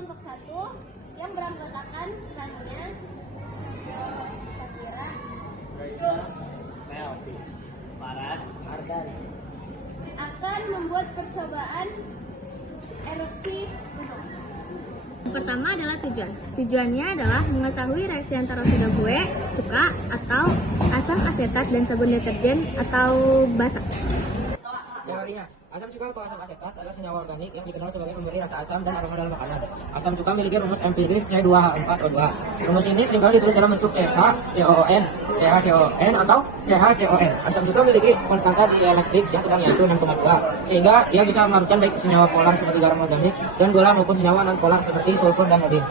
kelompok 1 yang beranggotakan perannya Syakira, Melty, Paras, Ardan. akan membuat percobaan erupsi gunung. Yang pertama adalah tujuan. Tujuannya adalah mengetahui reaksi antara soda kue, cuka, atau asam asetat dan sabun deterjen atau basah. Teorinya, asam cuka atau asam asetat adalah senyawa organik yang dikenal sebagai pemberi rasa asam dan aroma dalam makanan. Asam cuka memiliki rumus empiris C2H4O2. Rumus ini seringkali ditulis dalam bentuk CH-COON, CH-CON atau CH-CON. Asam cuka memiliki konstanta dielektrik yang sedang yaitu 6,2, sehingga ia bisa melarutkan baik senyawa polar seperti garam organik dan gula maupun senyawa non-polar seperti sulfur dan iodin.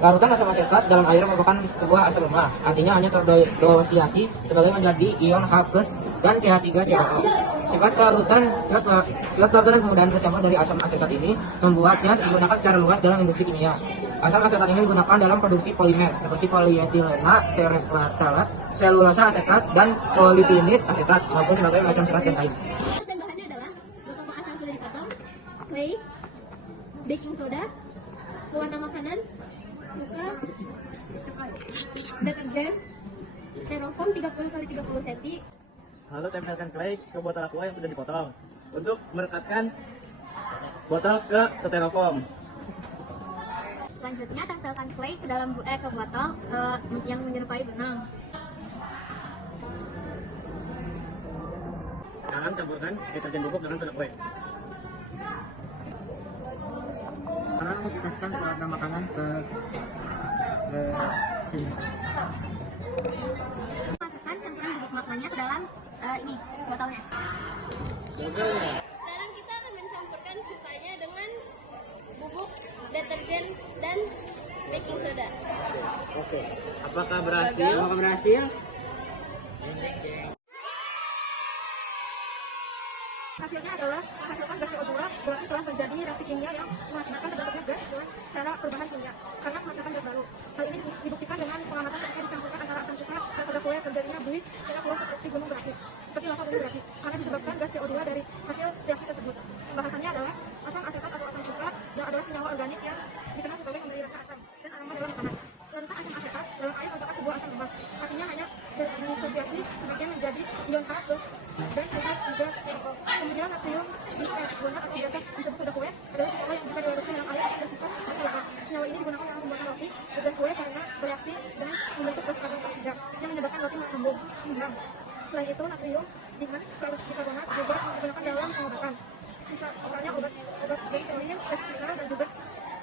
Larutan asam asetat dalam air merupakan sebuah asam lemah, artinya hanya terdosiasi sebagai menjadi ion H+ dan CH3COO. Sifat larutan dan kemudahan bercampur dari asam asetat ini membuatnya digunakan secara luas dalam industri kimia. Asam asetat ini digunakan dalam produksi polimer seperti polietilena tereftalat, selulosa asetat, dan polivinil asetat maupun sebagai macam serat yang lain. Dan bahannya adalah botol asam sudah dipotong, clay, baking soda, pewarna makanan, cuka, deterjen, styrofoam 30x30 cm. Lalu tempelkan clay ke botol aqua yang sudah dipotong untuk merekatkan botol ke styrofoam. Selanjutnya tempelkan clay ke dalam ke botol yang menyerupai benang. Sekarang campurkan deterjen bubuk dengan soda kue. Sekarang meneteskan pewarna makanan ke sini. Masukkan campuran bubuk magmanya ke dalam ini botolnya. Sekarang kita akan mencampurkan cukanya dengan bubuk, deterjen, dan baking soda. Oke. Apakah berhasil? Apakah berhasil? Hasilnya adalah menghasilkan gas CO2, berarti telah terjadi reaksi kimia yang mengakibatkan terbentuknya gas dengan cara perubahan kimia karena menghasilkan gas baru. Hal ini dibuktikan dengan pengamatan ketika dicampurkan antara asam cuka dan soda kue terjadinya buih sehingga keluar seperti gunung berapi, seperti lava gunung berapi, karena disebabkan gas CO2 dari hasil reaksi tersebut. Pembahasannya adalah asam asetat atau asam cuka yang adalah senyawa organik yang dikenal sebagai pemberi rasa asam dan aroma dalam makanan. Larutan asam asetat dalam air merupakan sebuah asam lemah, artinya hanya berdisosiasi sebagian menjadi ion H+ dan CH3COO. Kemudian natrium dihidrogenat atau biasa disebut soda kue adalah senyawa yang jika dilarutkan dalam air akan bersifat asalaka. Senyawa ini digunakan dalam pembuatan roti dan kue karena bereaksi dengan membentuk gas karbon dioksida yang menyebabkan roti mengembung. Selain itu, natrium dikarbonat juga digunakan dalam pengobatan. Misalnya obat destilin, aspirin, dan juga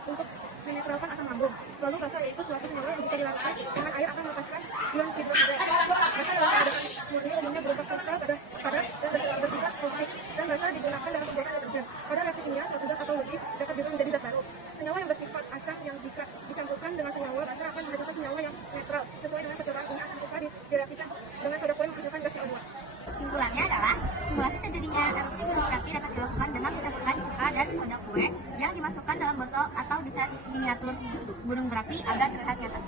untuk menetralkan asam lambung. Lalu basa yaitu suatu senyawa yang jika dilarutkan dengan air akan melepaskan ion hidroksida. Basa dalam keadaan murni umumnya berupa kristal padat dan bersifat kaustik, dan basa digunakan dalam pembuatan deterjen. Pada reaksi kimia, suatu zat atau liquid dapat dirubah menjadi zat baru. Senyawa yang bersifat asam yang jika dicampurkan dengan senyawa basa akan menghasilkan senyawa yang netral. Sesuai dengan percobaan ini, asam cuka direaksikan dengan soda kue menghasilkan gas CO2. Kesimpulannya adalah simulasi terjadinya erupsi gunung berapi dapat dilakukan dengan mencampurkan cuka dan soda kue yang dimasukkan dalam botol atau bisa miniatur gunung berapi agar terlihat nyata.